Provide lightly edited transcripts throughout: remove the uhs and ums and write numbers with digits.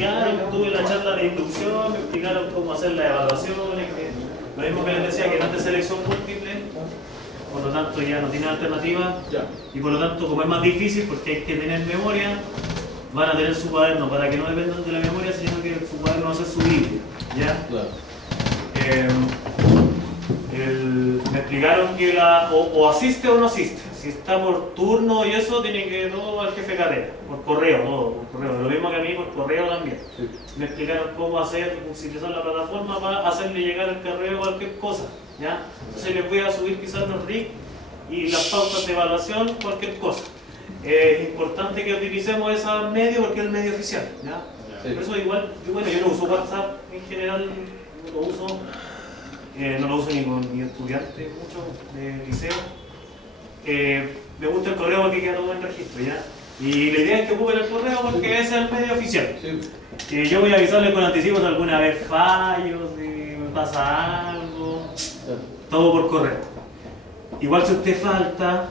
explicaron, tuve la charla de inducción, me explicaron cómo hacer las evaluaciones, lo mismo que les decía, que no es de selección múltiple, por lo tanto ya no tiene alternativa, y por lo tanto, como es más difícil porque hay que tener memoria, van a tener su cuaderno para que no dependan de la memoria, sino que su cuaderno va a ser su Biblia, ¿ya? Claro. Me explicaron que o asiste o no asiste. Si está por turno y eso, tiene que todo al jefe de carrera, por correo, todo por correo. Lo mismo que a mí por correo también. Sí. Me explicaron cómo hacer, utilizar la plataforma para hacerle llegar el correo cualquier cosa, ¿ya? Entonces les voy a subir quizás los RIC y las pautas de evaluación, cualquier cosa. Es importante que utilicemos ese medio porque es el medio oficial, ¿ya? Sí. Por eso igual, yo no uso WhatsApp en general, no lo uso. No lo uso ni con mi estudiante mucho de liceo. Me gusta el correo porque queda todo en registro, ¿ya? Y la idea es que ocupen el correo porque ese es el medio oficial. Sí. Yo voy a avisarles con anticipo si alguna vez fallo, si me pasa algo, todo por correo. Igual si usted falta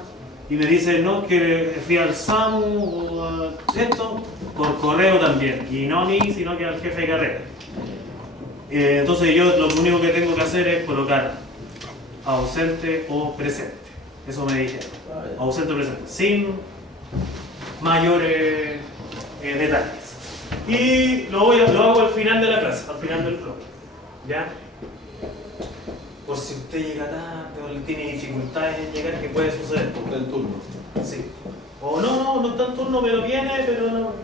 y me dice no, que fui al SAMU o a esto, por correo también. Y no a mí, sino que al jefe de carrera. Entonces yo lo único que tengo que hacer es colocar ausente o presente. Eso me dijeron. Ausente o presente. Sin mayores detalles. Y lo hago al final de la clase, al final del flow. ¿Ya? Por si usted llega tarde o tiene dificultades en llegar, que puede suceder. Está en turno. Sí. O no está en turno, pero no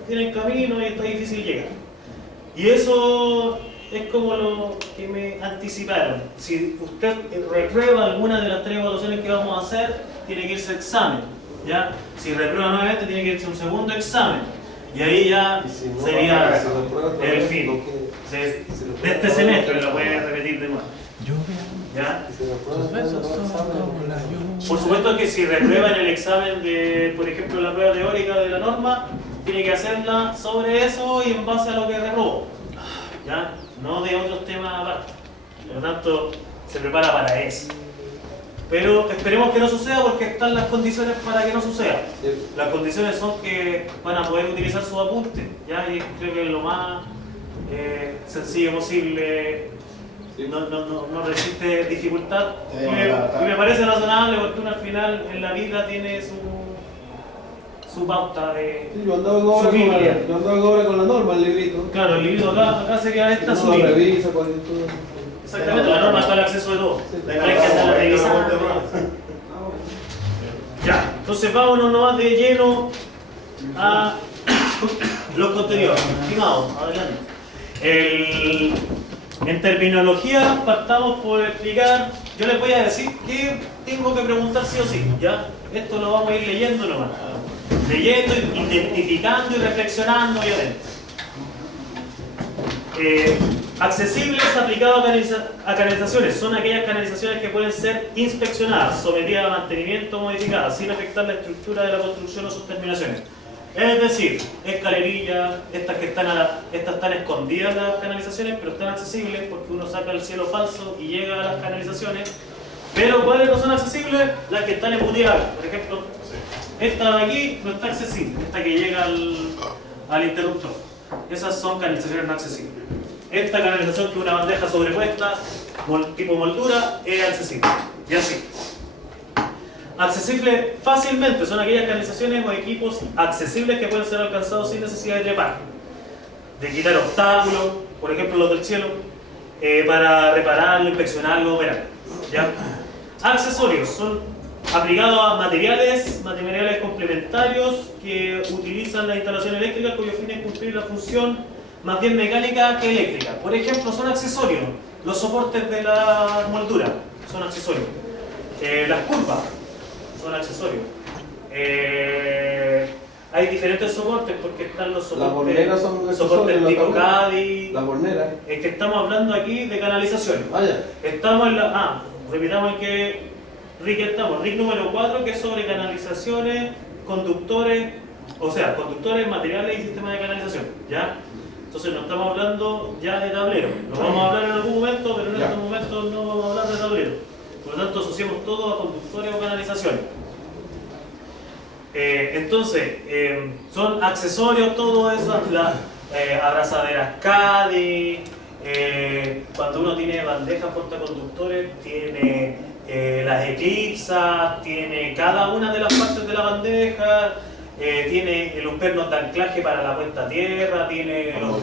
tiene en camino y está difícil llegar. Y eso es como lo que me anticiparon. Si usted reprueba alguna de las 3 evaluaciones que vamos a hacer, tiene que irse a examen, ¿ya? Si reprueba nuevamente, tiene que irse a un segundo examen. Y ahí ya si no, sería el si fin. De este semestre lo puede repetir de nuevo. ¿Ya? Por supuesto que si reprueba en el examen de, por ejemplo, la prueba teórica de la norma, tiene que hacerla sobre eso y en base a lo que reprobó, ¿ya? No de otros temas aparte. Por lo tanto, se prepara para eso. Pero esperemos que no suceda porque están las condiciones para que no suceda. Sí. Las condiciones son que van a poder utilizar sus apuntes, ¿ya? Y creo que es lo más sencillo posible. Sí. No resiste dificultad. Y me parece razonable porque uno al final en la vida tiene su pauta de Sí, yo andaba ahora con la norma, el librito. Claro, el libro acá sería esta Uno subida. lo revisa, cualquier cosa. Exactamente, la norma está al acceso de todo. No hay que andar revisando. Ya, entonces vámonos nomás de lleno a los contenidos. Estimados, adelante. En terminología, partamos por explicar. Yo les voy a decir que tengo que preguntar sí o sí, ¿ya? Esto lo vamos a ir leyendo nomás. Leyendo, identificando y reflexionando, obviamente. Accesibles aplicados a canalizaciones son aquellas canalizaciones que pueden ser inspeccionadas, sometidas a mantenimiento o modificadas sin afectar la estructura de la construcción o sus terminaciones. Es decir, escalerillas, estas están escondidas las canalizaciones, pero están accesibles porque uno saca el cielo falso y llega a las canalizaciones. Pero ¿cuáles no son accesibles? Las que están embutidas. Por ejemplo, esta de aquí no está accesible, esta que llega al interruptor. Esas son canalizaciones no accesibles. Esta canalización que es una bandeja sobrepuesta, tipo moldura, es accesible. Y así. Accesibles fácilmente son aquellas canalizaciones o equipos accesibles que pueden ser alcanzados sin necesidad de trepar, de quitar obstáculos, por ejemplo los del cielo, para repararlo, inspeccionarlo, operar. ¿Ya? Accesorios son aplicados a materiales complementarios que utilizan la instalación eléctrica cuyo fin es cumplir la función más bien mecánica que eléctrica. Por ejemplo, son accesorios. Los soportes de la moldura son accesorios. Las curvas son accesorios. Hay diferentes soportes porque están los soportes tipo CADI. La bornera. Es que estamos hablando aquí de canalizaciones. Ya. Estamos en la... repitamos en qué RIC estamos. RIC número 4, que es sobre canalizaciones, conductores, materiales y sistemas de canalización. ¿Ya? Entonces no estamos hablando ya de tablero. Lo vamos a hablar en algún momento, pero en estos momentos no vamos a hablar de tablero. Por lo tanto, asociamos todo a conductores o canalizaciones. Entonces, son accesorios, todo eso. abrazaderas Caddy, cuando uno tiene bandejas portaconductores, tiene las eclipsas, tiene cada una de las partes de la bandeja, tiene los pernos de anclaje para la puesta a tierra, tiene los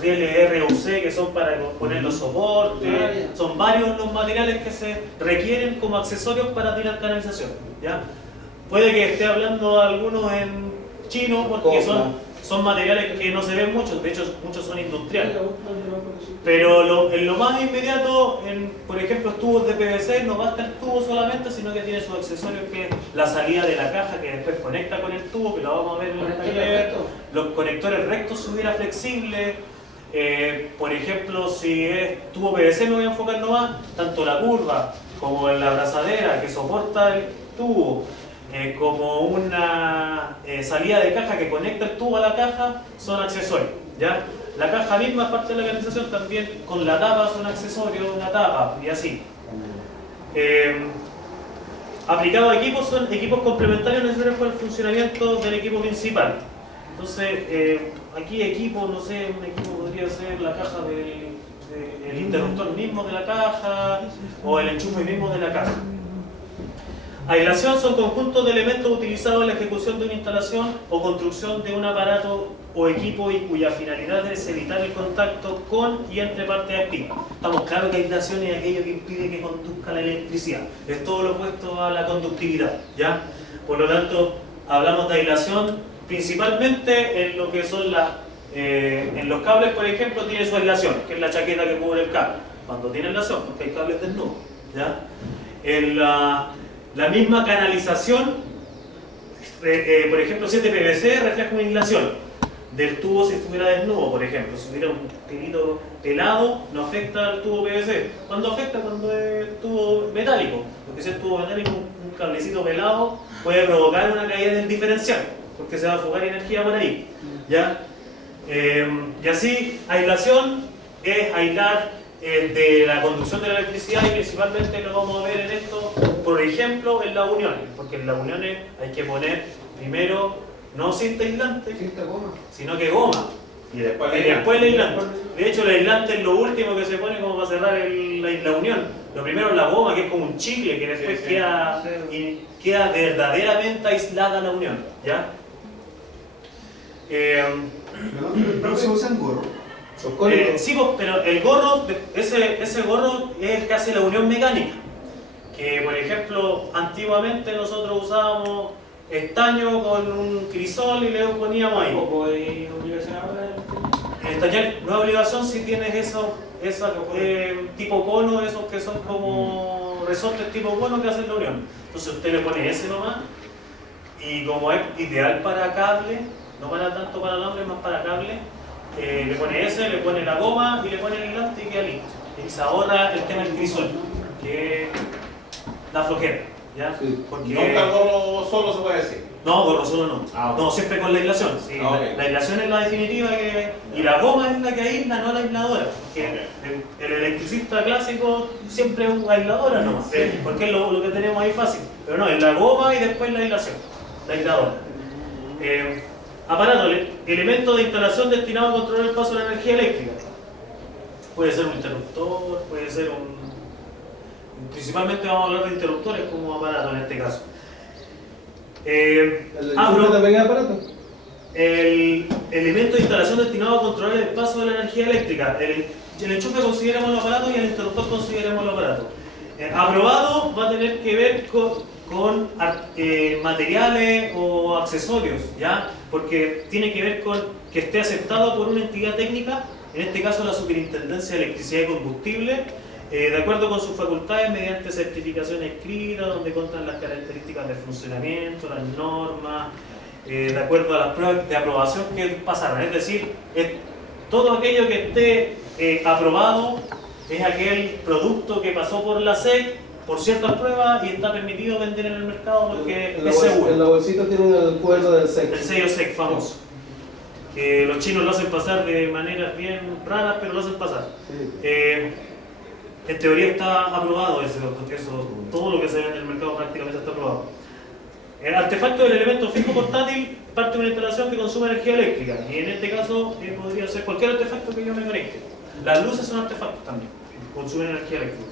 rieles RUC que son para poner los soportes, son varios los materiales que se requieren como accesorios para tirar canalización, ¿ya? Puede que esté hablando algunos en chino porque son materiales que no se ven mucho, de hecho muchos son industriales. Pero en lo más inmediato, por ejemplo, tubos de PVC, no basta el tubo solamente, sino que tiene sus accesorios, que es la salida de la caja que después conecta con el tubo, que lo vamos a ver en el taller, los conectores rectos subida flexibles. Por ejemplo, si es tubo PVC, me voy a enfocar nomás, tanto la curva como la abrazadera que soporta el tubo, como una salida de caja que conecta el tubo a la caja, son accesorios, ¿ya? La caja misma, parte de la canalización, también con la tapa es un accesorio, una tapa, y así. Aplicados a equipos, son equipos complementarios necesarios para el funcionamiento del equipo principal. Entonces, aquí equipo, no sé, un equipo podría ser la caja el interruptor mismo de la caja, o el enchufe mismo de la caja. Aislación son conjuntos de elementos utilizados en la ejecución de una instalación o construcción de un aparato o equipo y cuya finalidad es evitar el contacto con y entre partes activas. Estamos claros que aislación es aquello que impide que conduzca la electricidad. Es todo lo opuesto a la conductividad, ¿ya? Por lo tanto, hablamos de aislación principalmente en lo que son en los cables, por ejemplo, tiene su aislación, que es la chaqueta que cubre el cable. Cuando tiene aislación, porque hay cables desnudos, ¿ya? En la misma canalización, por ejemplo, 7 PVC refleja una aislación del tubo si estuviera desnudo, por ejemplo. Si hubiera un pelito pelado, no afecta al tubo PVC. ¿Cuándo afecta? Cuando es tubo metálico. Porque si es tubo metálico, un cablecito pelado puede provocar una caída del diferencial, porque se va a fugar energía por ahí, ¿ya? Y así, aislación es aislar de la conducción de la electricidad, y principalmente lo vamos a ver en esto, por ejemplo, en las uniones, porque en las uniones hay que poner primero no cinta aislante, sino que goma, y después el aislante. De hecho, el aislante es lo último que se pone como para cerrar la unión. Lo primero es la goma, que es como un chicle, que después queda verdaderamente aislada la unión, ¿ya? ¿Pero se usan gorro? Sí, pero el gorro, ese gorro es el que hace la unión mecánica. Que, por ejemplo, antiguamente nosotros usábamos estaño con un crisol y le poníamos ahí. ¿Es obligación ahora? El taller no es obligación si tienes esos tipo cono, esos que son como resortes tipo cono que hacen la unión. Entonces usted le pone ese nomás, y como es ideal para cable, no para tanto para alambre, más para cable, le pone ese, le pone la goma y le pone el aislante y queda listo. Y se ahorra el tema del crisol, que da flojera, ¿ya? Sí. Porque Nunca el gorro solo se puede decir. no, gorro solo no. Ah, ok. No, siempre con la aislación. Sí, Okay. La aislación es la definitiva y la goma es la que aísla, no la aisladora. Porque el electricista clásico siempre es una aisladora nomás, porque es lo que tenemos ahí fácil. Pero no, es la goma y después la aislación, la aisladora. Aparato, elemento de instalación destinado a controlar el paso de la energía eléctrica. Puede ser un interruptor, puede ser principalmente vamos a hablar de interruptores como aparato en este caso. ¿También es aparato? El elemento de instalación destinado a controlar el paso de la energía eléctrica. El enchufe consideremos el aparato y el interruptor consideremos el aparato. Aprobado va a tener que ver con materiales o accesorios, ¿ya? Porque tiene que ver con que esté aceptado por una entidad técnica, en este caso la Superintendencia de Electricidad y Combustible, de acuerdo con sus facultades, mediante certificación escrita, donde constan las características de funcionamiento, las normas, de acuerdo a las pruebas de aprobación que pasaron. Es decir, todo aquello que esté aprobado es aquel producto que pasó por la SEC, por ciertas pruebas, y está permitido vender en el mercado porque es seguro. En la bolsita tienen el cuerdo del SEC. El sello SEC famoso. Que los chinos lo hacen pasar de maneras bien raras, pero lo hacen pasar. Sí. En teoría está aprobado eso, todo lo que se ve en el mercado prácticamente está aprobado. El artefacto del elemento fijo portátil parte de una instalación que consume energía eléctrica, y en este caso podría ser cualquier artefacto que yo me conecte. Las luces son artefactos también, consumen energía eléctrica.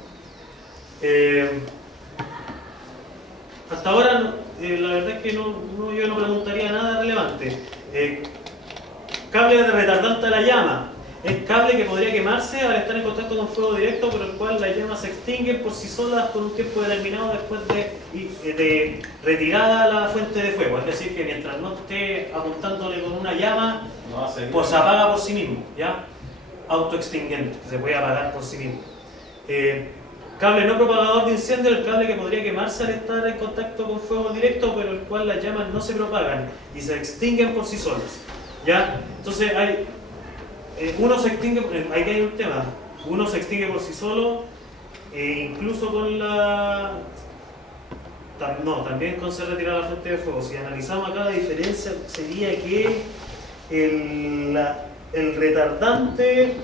Hasta ahora, la verdad es que yo no preguntaría nada relevante. Cable de retardante a la llama. Es cable que podría quemarse al estar en contacto con fuego directo, por el cual las llamas se extinguen por sí solas por un tiempo determinado después de retirada la fuente de fuego. Es decir, que mientras no esté apuntándole con una llama, pues se apaga por sí mismo, ¿ya? Autoextinguente, se puede apagar por sí mismo. Cable no propagador de incendio, el cable que podría quemarse al estar en contacto con fuego directo, pero el cual las llamas no se propagan y se extinguen por sí solas, ¿ya? Entonces uno se extingue, aquí hay un tema, uno se extingue por sí solo, incluso con también con ser retirada la fuente de fuego. Si analizamos acá, la diferencia sería que el retardante,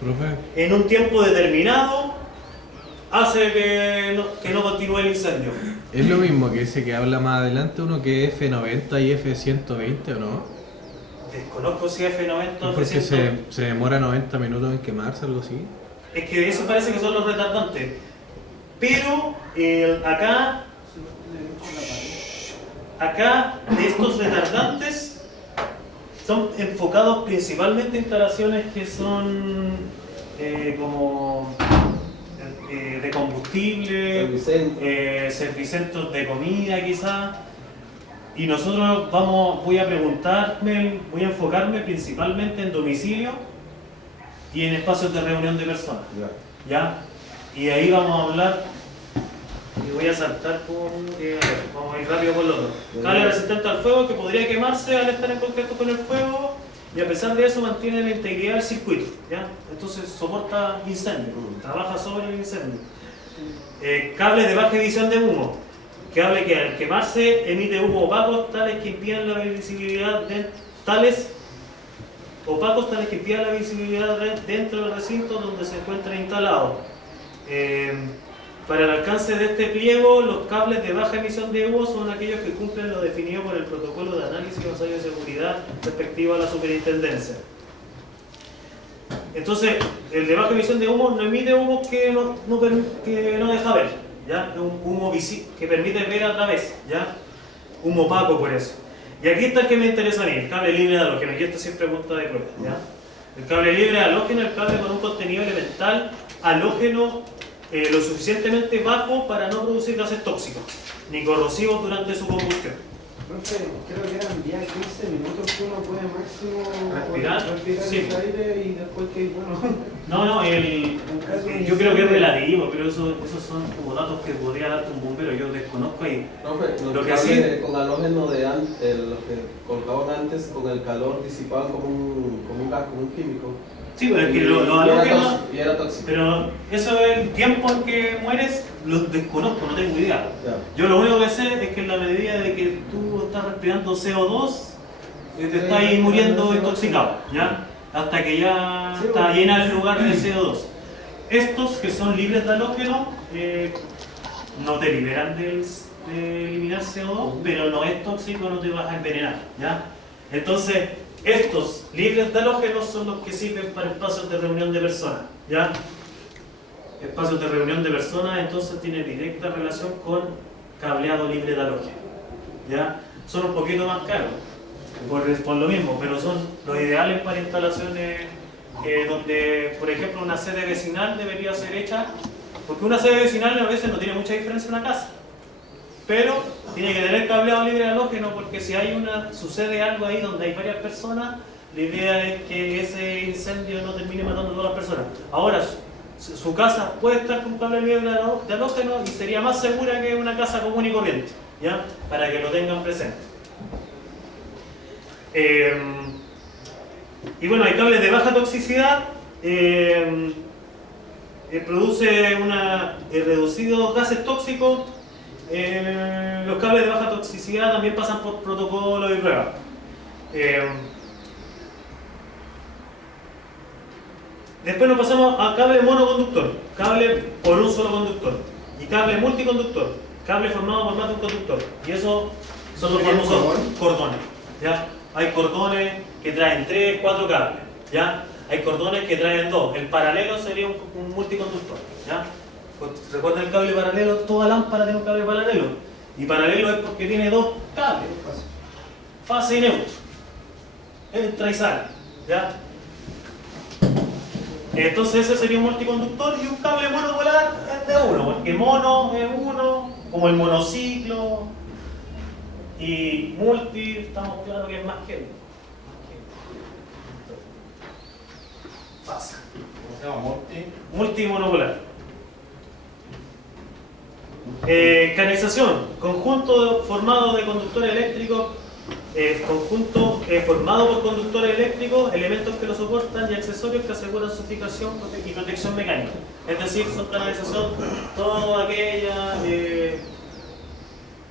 Profe, en un tiempo determinado, hace que no continúe el incendio. es lo mismo que ese que habla más adelante, uno que es F90 y F120, ¿o no? Desconozco si F90 o Porque F100. se demora 90 minutos en quemarse, algo así. Es que eso parece que son los retardantes. Pero acá de estos retardantes son enfocados principalmente en instalaciones que son como de combustible, servicentros de comida quizás. Y nosotros voy a enfocarme principalmente en domicilio y en espacios de reunión de personas. ¿Ya? Y ahí vamos a hablar, y voy a saltar vamos a ir rápido con lo otro. Cable resistente al fuego que podría quemarse al estar en contacto con el fuego, y a pesar de eso mantiene la integridad del circuito, ¿ya? Entonces soporta incendio, trabaja sobre el incendio. Cable de baja emisión de humo. Cable que al quemarse emite humo opacos tales que impidan la visibilidad dentro del recinto donde se encuentra instalado. Para el alcance de este pliego, los cables de baja emisión de humo son aquellos que cumplen lo definido por el protocolo de análisis y ensayo de seguridad respectivo a la superintendencia. Entonces, el de baja emisión de humo no emite humo que no deja ver, ¿ya? Es un humo que permite ver a través, ¿ya? Humo opaco por eso. Y aquí está el que me interesa a mí, el cable libre de halógeno, y esto siempre es punta de prueba, ¿ya? El cable libre de halógeno es el cable con un contenido elemental halógeno lo suficientemente bajo para no producir gases tóxicos, ni corrosivos durante su combustión. Profe, creo que eran 10 a 15 minutos que uno puede máximo respirar sí. ese aire y después que, bueno... No, yo creo que es relativo, pero esos son como datos que podría darte un bombero, yo desconozco ahí. Profe, Lo que sí, con halógeno los que colocaban antes, con el calor disipaban como un gas, como un químico. sí, pero es que los halógenos, y era tóxico. pero eso es el tiempo en que mueres, lo desconozco, no tengo idea. Ya. Yo lo único que sé es que en la medida de que tú estás respirando CO2, te estás ahí muriendo intoxicado, ¿ya? Hasta que ya está llena el lugar de CO2. Estos que son libres de halógeno no te liberan de eliminar CO2, pero no es tóxico, no te vas a envenenar, ¿ya? Entonces, estos libres de halógenos son los que sirven para espacios de reunión de personas, ¿ya? Espacios de reunión de personas, entonces tienen directa relación con cableado libre de halógeno, ¿ya? Son un poquito más caros, por lo mismo, pero son los ideales para instalaciones donde, por ejemplo, una sede vecinal debería ser hecha, porque una sede vecinal a veces no tiene mucha diferencia en una casa, pero tiene que tener cableado libre de halógeno, porque si sucede algo ahí donde hay varias personas, la idea es que ese incendio no termine matando a todas las personas. Ahora, su casa puede estar con cable libre de halógeno y sería más segura que una casa común y corriente, ¿ya? Para que lo tengan presente. Y bueno, hay cables de baja toxicidad, produce reducidos gases tóxicos. Los cables de baja toxicidad también pasan por protocolos y pruebas. Después nos pasamos a cable monoconductor, cable por un solo conductor, y cable multiconductor, cable formado por más de un conductor. Y eso son los ¿Sería un famosos cordón? cordones. ¿Ya? Hay cordones que traen 3, 4 cables. ¿Ya? Hay cordones que traen 2. El paralelo sería un multiconductor. ¿Ya? Recuerda el cable paralelo, toda lámpara tiene un cable paralelo. Y paralelo es porque tiene 2 cables, fase y neutro. Entra y sale. ¿Ya? Entonces ese sería un multiconductor y un cable monopolar es de uno, porque mono es uno, como el monociclo, y multi, estamos claros que es más que uno. Fase. ¿Cómo se llama? Multimonopolar. Canalización, conjunto formado de conductores eléctricos, conjunto formado por conductores eléctricos, elementos que lo soportan y accesorios que aseguran su fijación y protección mecánica. Es decir, son canalización todos aquellos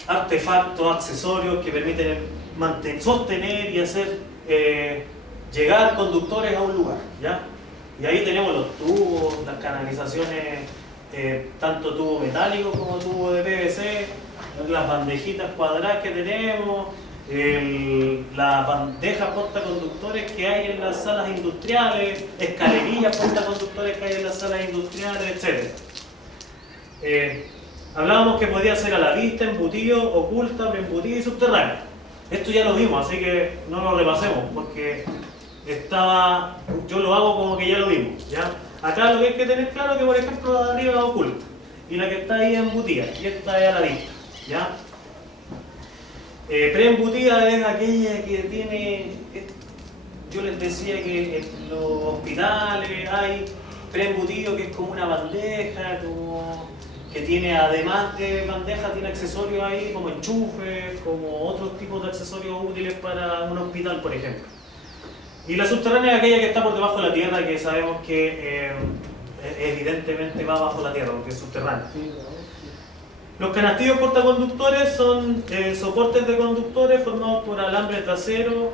artefactos, accesorios que permiten sostener y hacer llegar conductores a un lugar, ¿ya? Y ahí tenemos los tubos, las canalizaciones, tanto tubo metálico como tubo de PVC, las bandejitas cuadradas que tenemos, las bandejas portaconductores que hay en las salas industriales, escalerillas portaconductores que hay en las salas industriales, etc. Hablábamos que podía ser a la vista, embutido, oculta, preembutida y subterránea. Esto ya lo vimos, así que no lo repasemos porque yo lo hago como que ya lo vimos, ¿ya? Acá lo que hay que tener claro es que, por ejemplo, la de arriba es oculta y la que está ahí es embutida y esta es a la vista, ¿ya? Preembutida es aquella que tiene, yo les decía que en los hospitales hay preembutido que es como una bandeja, que tiene, además de bandeja, tiene accesorios ahí como enchufes, como otros tipos de accesorios útiles para un hospital, por ejemplo. Y la subterránea es aquella que está por debajo de la tierra, que sabemos que evidentemente va bajo la tierra, porque es subterránea. Los canastillos portaconductores son soportes de conductores formados por alambres de acero,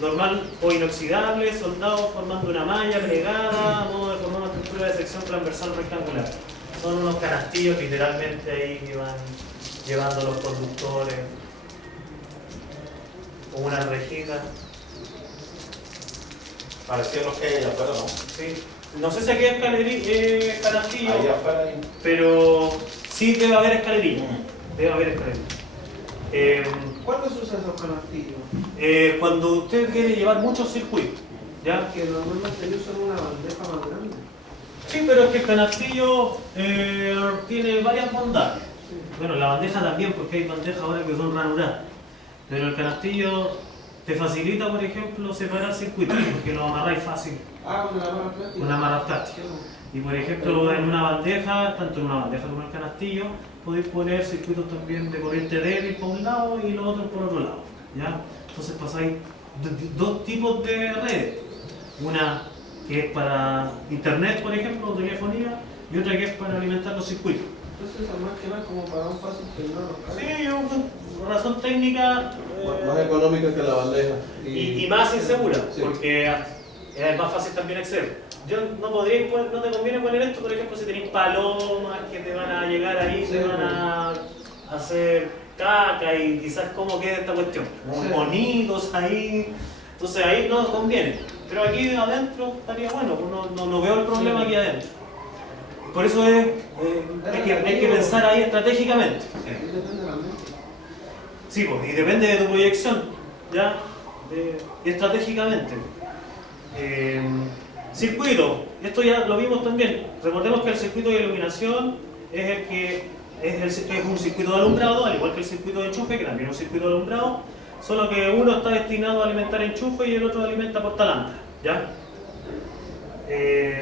normal o inoxidable, soldados formando una malla plegada, a modo de formar una estructura de sección transversal rectangular. Son unos canastillos literalmente ahí que van llevando los conductores, con unas rejitas. Parecían los que hay allá afuera, ¿no? Sí. No sé si aquí es canastillo, Allá afuera hay... pero sí debe haber escalerilla. Debe haber escalerilla. ¿Cuándo se usan esos canastillos? Cuando usted quiere llevar muchos circuitos, ¿ya? Que normalmente ellos son una bandeja más grande. Sí, pero es que el canastillo tiene varias bondades. Bueno, la bandeja también, porque hay bandejas ahora que son ranuradas. Pero el canastillo te facilita, por ejemplo, separar circuitos, porque lo amarráis fácil. Ah, con la barra plástica. Una amarra plástica. Y por ejemplo, en una bandeja, tanto en una bandeja como en el canastillo, podéis poner circuitos también de corriente débil por un lado y los otros por otro lado, ¿ya? Entonces pasáis dos tipos de redes. Una que es para internet, por ejemplo, o telefonía, y otra que es para alimentar los circuitos. Entonces, más que nada, como para un fácil peinado los cables. Sí, una razón técnica Más económica que la bandeja. y más insegura, Sí. porque es más fácil también acceder. Yo no te conviene poner esto, por ejemplo, si tenéis palomas que te van a llegar ahí, Sí, te van a hacer caca y quizás cómo queda esta cuestión. Sí. Bonitos ahí, entonces ahí no conviene. Pero aquí adentro estaría bueno, pues no veo el problema aquí adentro. Por eso hay que pensar ahí estratégicamente. Ahí depende de la mente. Sí, pues, y depende de tu proyección, ¿ya? Estratégicamente. Circuito, esto ya lo vimos también. Recordemos que el circuito de iluminación es un circuito de alumbrado, al igual que el circuito de enchufe, que también es un circuito de alumbrado, solo que uno está destinado a alimentar enchufe y el otro alimenta portalámpara, ¿ya?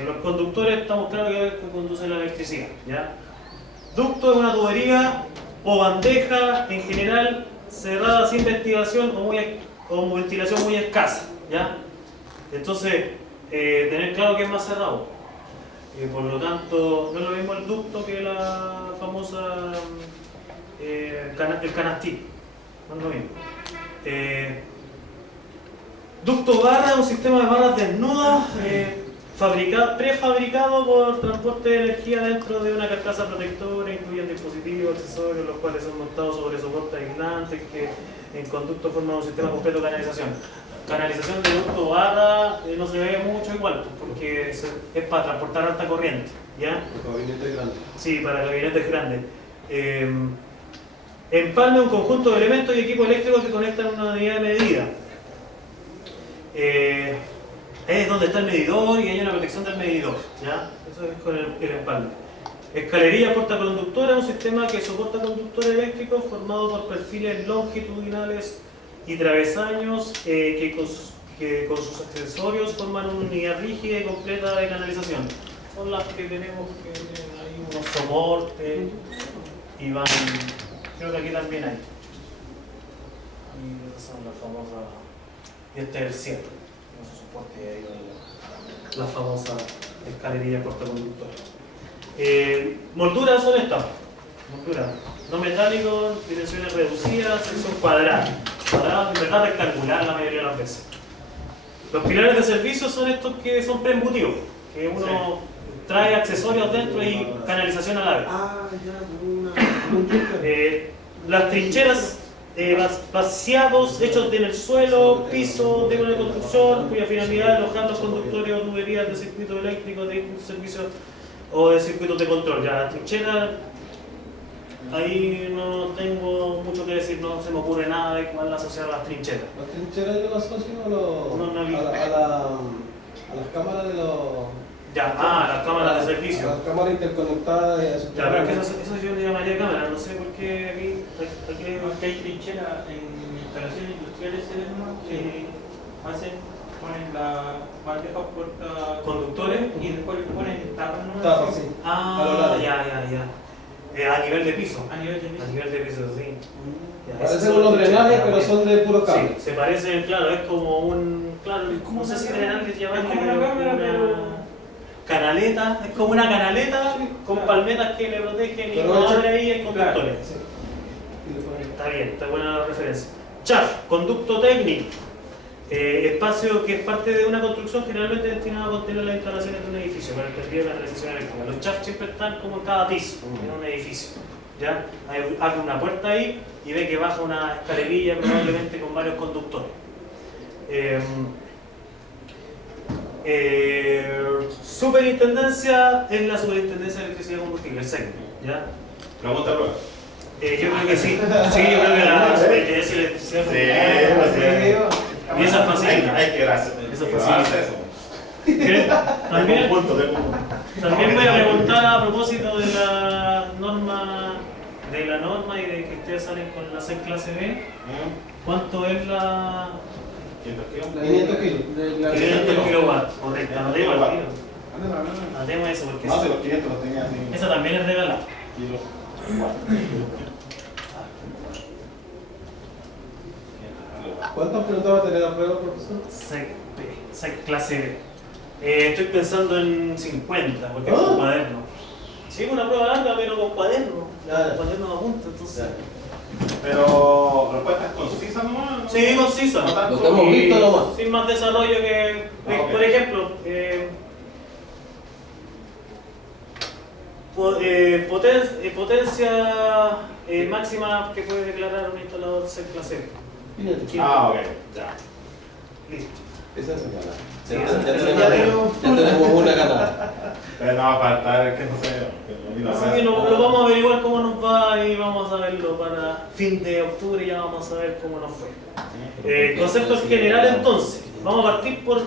Los conductores estamos claros que conducen la electricidad, ¿ya? Ducto es una tubería o bandeja en general cerrada sin ventilación o ventilación muy escasa, ¿ya? Entonces, tener claro que es más cerrado. Por lo tanto, no es lo mismo el ducto que la famosa el canastillo. No es lo mismo. Ducto barra, un sistema de barras desnudas prefabricado por transporte de energía dentro de una carcasa protectora, incluyen dispositivos, accesorios, los cuales son montados sobre soportes aislantes que en conducto forman un sistema completo de canalización. Canalización de ducto barra no se ve mucho igual, porque es para transportar alta corriente, ¿ya? El gabinete grande. Sí, para gabinetes grandes. Empalme un conjunto de elementos y equipos eléctricos que conectan una unidad de medida. Es donde está el medidor y hay una protección del medidor, ¿ya? Eso es con el empalme. Escalería portaconductora, un sistema que soporta conductores eléctricos formado por perfiles longitudinales y travesaños que con sus accesorios forman una unidad rígida y completa de canalización. Son las que tenemos, que hay unos soportes y van, creo que aquí también hay. Y son las famosas, y este es el cierre, no se soporte ahí la famosa escalería portaconductora. Molduras son estas, molduras no metálicos, dimensiones reducidas, sección cuadrada, en verdad rectangular la mayoría de las veces. Los pilares de servicio son estos que son preembutidos, que uno trae accesorios dentro y canalización a la vez. Ah, ya, Las trincheras vaciados hechos en el suelo, piso de una construcción cuya finalidad es alojar los conductores o tuberías de circuitos eléctricos de servicios o de circuitos de control. Ya, la trinchera, ahí no tengo mucho que decir, no se me ocurre nada de cuál asociar a las trincheras. Las trincheras yo las asocio a las cámaras de los... Ya, las cámaras de servicio. A las cámaras interconectadas. Ya, pero es que eso yo le llamaría cámara, no sé por qué aquí Porque hay trincheras en instalaciones industriales que ponen la bandeja puerta conductores y después le ponen tapas, ¿no? Tapas, sí. Ya. A nivel de piso. A nivel de piso. A nivel de piso, sí. Ya, Parecen esas son unos las drenajes, trincheras, pero ok. son de puro cable. Sí, se parecen, claro, es como un. Claro, no sé si drenaje llaman como una cámara, pero. Canaleta, es como una canaleta con palmetas que le protegen y Pero no hecho- abre ahí el conductores. Sí. Y le ponen- Está bien, está buena la referencia. CHAF, conducto técnico. Espacio que es parte de una construcción generalmente destinado a contener las instalaciones de un edificio para el envío de la transición eléctrica. Los CHAF siempre están como en cada piso, en un edificio. ¿Ya? Abre una puerta ahí y ve que baja una escalerilla probablemente con varios conductores. Superintendencia es la Superintendencia de Electricidad y Combustible, el SEC. ¿Ya? Pregunta, prueba. Yo creo que sí. Sí, yo creo que la Superintendencia de Electricidad y Combustible. Y esa es fácil. Hay que gracias. Eso fue Gracias, así. eso. ¿Qué? También voy a preguntar a propósito de la norma y de que ustedes salen con la C clase B, ¿cuánto es la 500 kilos. 500 kilowatts? Correcto, anotemos al tiro. Ándale. Anotemos eso porque No, si los 500 los tenía así. esa también es regalada. Kilos. ¿Cuántas preguntas va a tener la prueba, profesor? C clase B. Estoy pensando en 50, porque es con cuaderno. Sí, una prueba larga, pero con cuaderno. Ya. Cuaderno de apunte, entonces. Pero respuestas concisas nomás. ¿no? Sí, concisa. No tanto. Lo que hemos visto nomás. Sin más desarrollo que, Ok. por ejemplo, potencia máxima que puede declarar un instalador C clase B. Ok, ya. Listo. Esa es la Sí, ya tenemos una ganada. Pero no va a faltar que no sé. Que no Así que lo vamos a averiguar cómo nos va y vamos a verlo para fin de octubre, ya vamos a ver cómo nos fue. Conceptos generales entonces. Vamos a partir por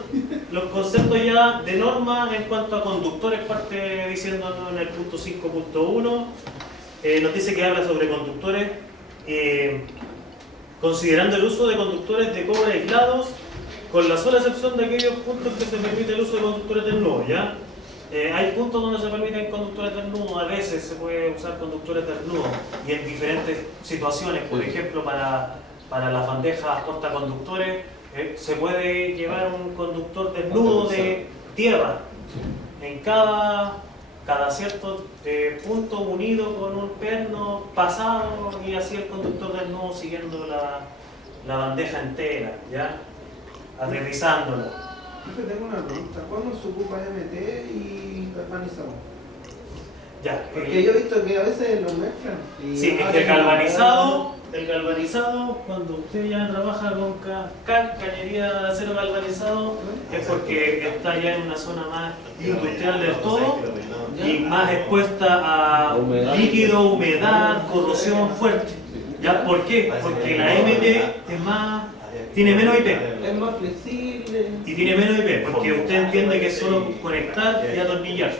los conceptos ya de norma en cuanto a conductores, parte diciéndonos en el punto 5.1. Nos dice que habla sobre conductores, considerando el uso de conductores de cobre aislados, con la sola excepción de aquellos puntos que se permite el uso de conductores desnudos, ¿ya? Hay puntos donde se permiten conductores desnudos, a veces se puede usar conductores desnudos y en diferentes situaciones, por ejemplo para las bandejas portaconductores se puede llevar un conductor desnudo de tierra en cada cierto punto unido con un perno pasado y así el conductor desnudo siguiendo la bandeja entera, ¿ya? Aterrizándola. Profe, tengo una pregunta. ¿Cuándo se ocupa MT y galvanizado? Ya, Porque yo he visto que a veces lo mezclan. Y sí, es que el galvanizado, cuando usted ya trabaja con cañería de acero galvanizado, es porque está ya en una zona más industrial del todo y más expuesta a líquido, humedad, corrosión fuerte. ¿Ya? ¿Por qué? Porque la MT tiene menos IP. Es más flexible. Y tiene menos IP, porque usted entiende que es solo conectar y atornillar.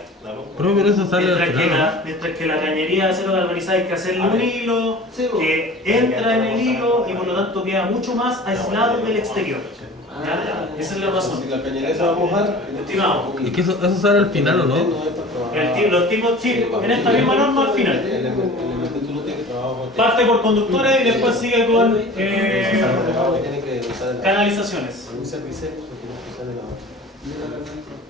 Pero eso sale al final, Mientras que la cañería de acero galvanizado hay que hacerle un hilo que entra en el hilo y por lo tanto queda mucho más aislado del exterior. ¿Ya? Esa es la razón. Si la cañería se va a mojar, Estimado. ¿no? Es que eso sale al final, ¿o no? Los tipos, sí, en esta misma norma al final. Parte por conductores y después sigue con canalizaciones.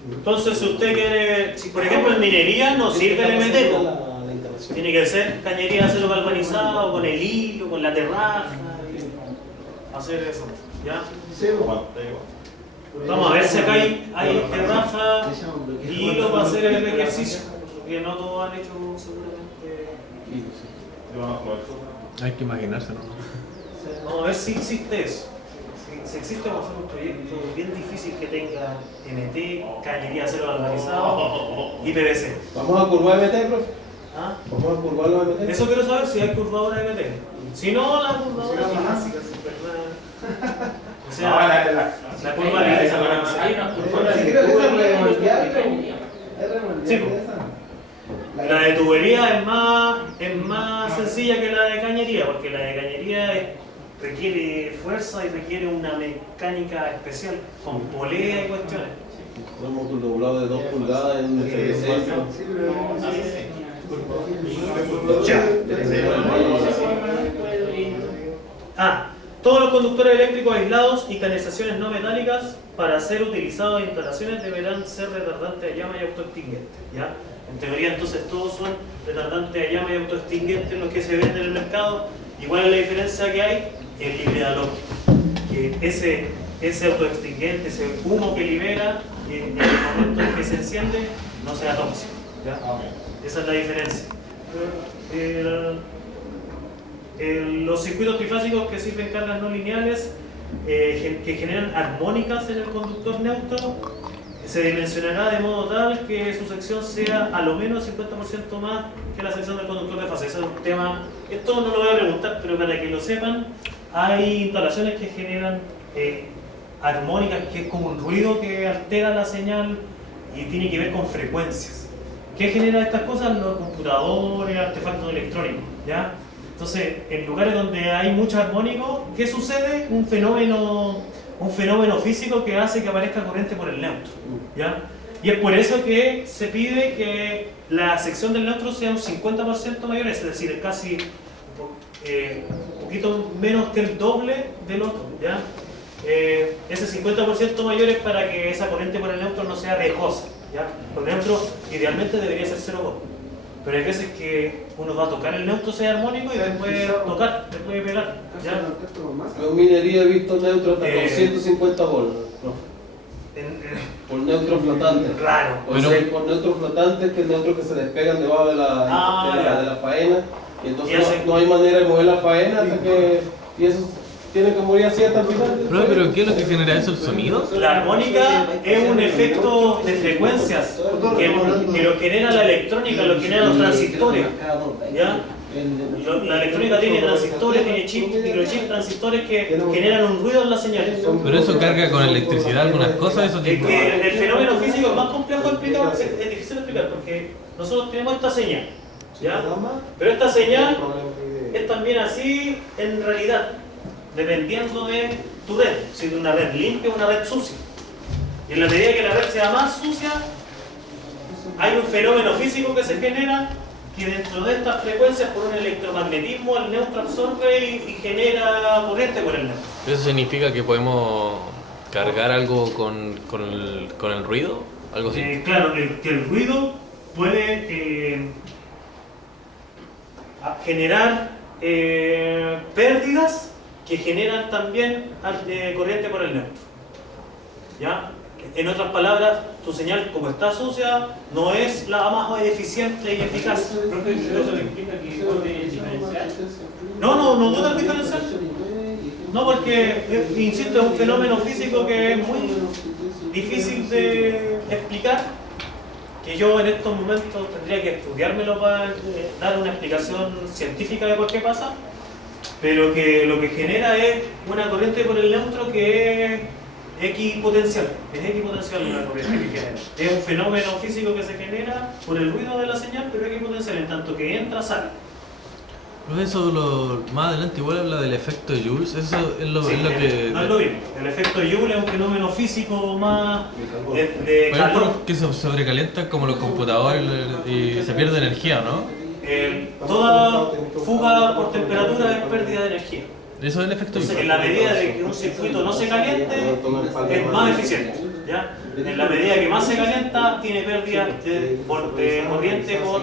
Entonces, si usted quiere, si por ejemplo en minería no sirve el MT, tiene que ser cañería de acero galvanizado, con el hilo, con la terraja, hacer eso, ¿ya? Vamos a ver si acá hay terraja y hilo para hacer el ejercicio, porque no todos han hecho seguramente. Hay que imaginarse, ¿no? Vamos a ver si existe eso. Si existe, vamos a hacer un proyecto bien difícil que tenga MT, cañería de acero galvanizado y PVC. ¿Vamos a curvar MT, profe? ¿Ah? ¿Vamos a curvar los MT? Eso quiero saber si hay curvadora MT. Si no, la curvadora clásica, o sea, la curva de Hay una curva Sí, de creo que esa es remoldeable. Sí, Es remoldeable pues. esa. la de tubería es más sencilla que la de cañería, porque la de cañería requiere fuerza y requiere una mecánica especial, con polea y cuestiones. Un módulo doblado de 2 pulgadas en un PVC. Todos los conductores eléctricos aislados y canalizaciones no metálicas para ser utilizados en instalaciones deberán ser retardantes de llama y autoextinguentes. ¿Ya? En teoría, entonces, todos son retardantes de llama y autoextinguentes los que se venden en el mercado. Igual es la diferencia que hay, el librador. Que ese autoextinguente, ese humo que libera, en el momento en que se enciende, no sea tóxico. ¿Ya? Esa es la diferencia. Los circuitos trifásicos que sirven cargas no lineales que generan armónicas en el conductor neutro se dimensionará de modo tal que su sección sea a lo menos 50% más que la sección del conductor de fase. Ese es un tema, esto no lo voy a preguntar, pero para que lo sepan, hay instalaciones que generan armónicas, que es como un ruido que altera la señal y tiene que ver con frecuencias. ¿Qué genera estas cosas? Los computadores, artefactos electrónicos, ¿ya? Entonces, en lugares donde hay mucho armónico, ¿qué sucede? Un fenómeno físico que hace que aparezca corriente por el neutro, ¿ya? Y es por eso que se pide que la sección del neutro sea un 50% mayor, es decir, casi un poquito menos que el doble del otro, ¿ya? Ese 50% mayor es para que esa corriente por el neutro no sea riesgosa, ¿ya? Por el neutro idealmente debería ser 0 volts. Pero hay veces que uno va a tocar el neutro sea armónico y después tocar, después pegar. ¿Ya? En minería he visto neutro hasta con 150 volts. Por neutros flotantes. Raro. Por neutros flotantes, que es neutros que se despegan debajo de la faena. Y entonces no hay manera de mover la faena hasta que. Y eso tiene que morir así hasta el final. Pero ¿qué es lo que genera eso? ¿El sonido? La armónica es un efecto de frecuencias que lo genera la electrónica, lo generan los transistores. ¿Ya? La electrónica tiene transistores, tiene chips, microchips, transistores que generan un ruido en las señales. Pero eso carga con electricidad algunas cosas, eso Es tipo. que el fenómeno físico es más complejo de explicar, es difícil de explicar porque nosotros tenemos esta señal, ¿ya? Pero esta señal es también así en realidad, dependiendo de tu red, si es una red limpia o una red sucia. Y en la medida que la red sea más sucia, hay un fenómeno físico que se genera que dentro de estas frecuencias, por un electromagnetismo, el neutro absorbe y genera corriente por el neutro. ¿Eso significa que podemos cargar algo con el ruido? ¿Algo así? Claro, que el ruido puede generar pérdidas que generan también corriente por el neutro. ¿Ya? En otras palabras, tu señal, como está sucia, no es la más eficiente y eficaz. Profe, eso implica que bote el diferencial. No bota el diferencial. No, porque, insisto, es un fenómeno físico que es muy difícil de explicar, que yo en estos momentos tendría que estudiármelo para dar una explicación científica de por qué pasa, pero que lo que genera es una corriente por el neutro que es equipotencial, una corriente que genera. Es un fenómeno físico que se genera por el ruido de la señal, pero equipotencial, en tanto que entra, sale. Pero eso más adelante igual habla del efecto Joule, eso es lo, Sí, es lo que... no es lo mismo. El efecto Joule es un fenómeno físico más de Por ejemplo, calor. que se sobrecalientan como los computadores y se pierde energía, ¿no? Toda fuga por temperatura es pérdida de energía. Eso es el efecto Entonces, Joule. en la medida de que un circuito no se caliente, es más eficiente. ¿Ya? En la medida que más se calienta, tiene pérdida de corriente por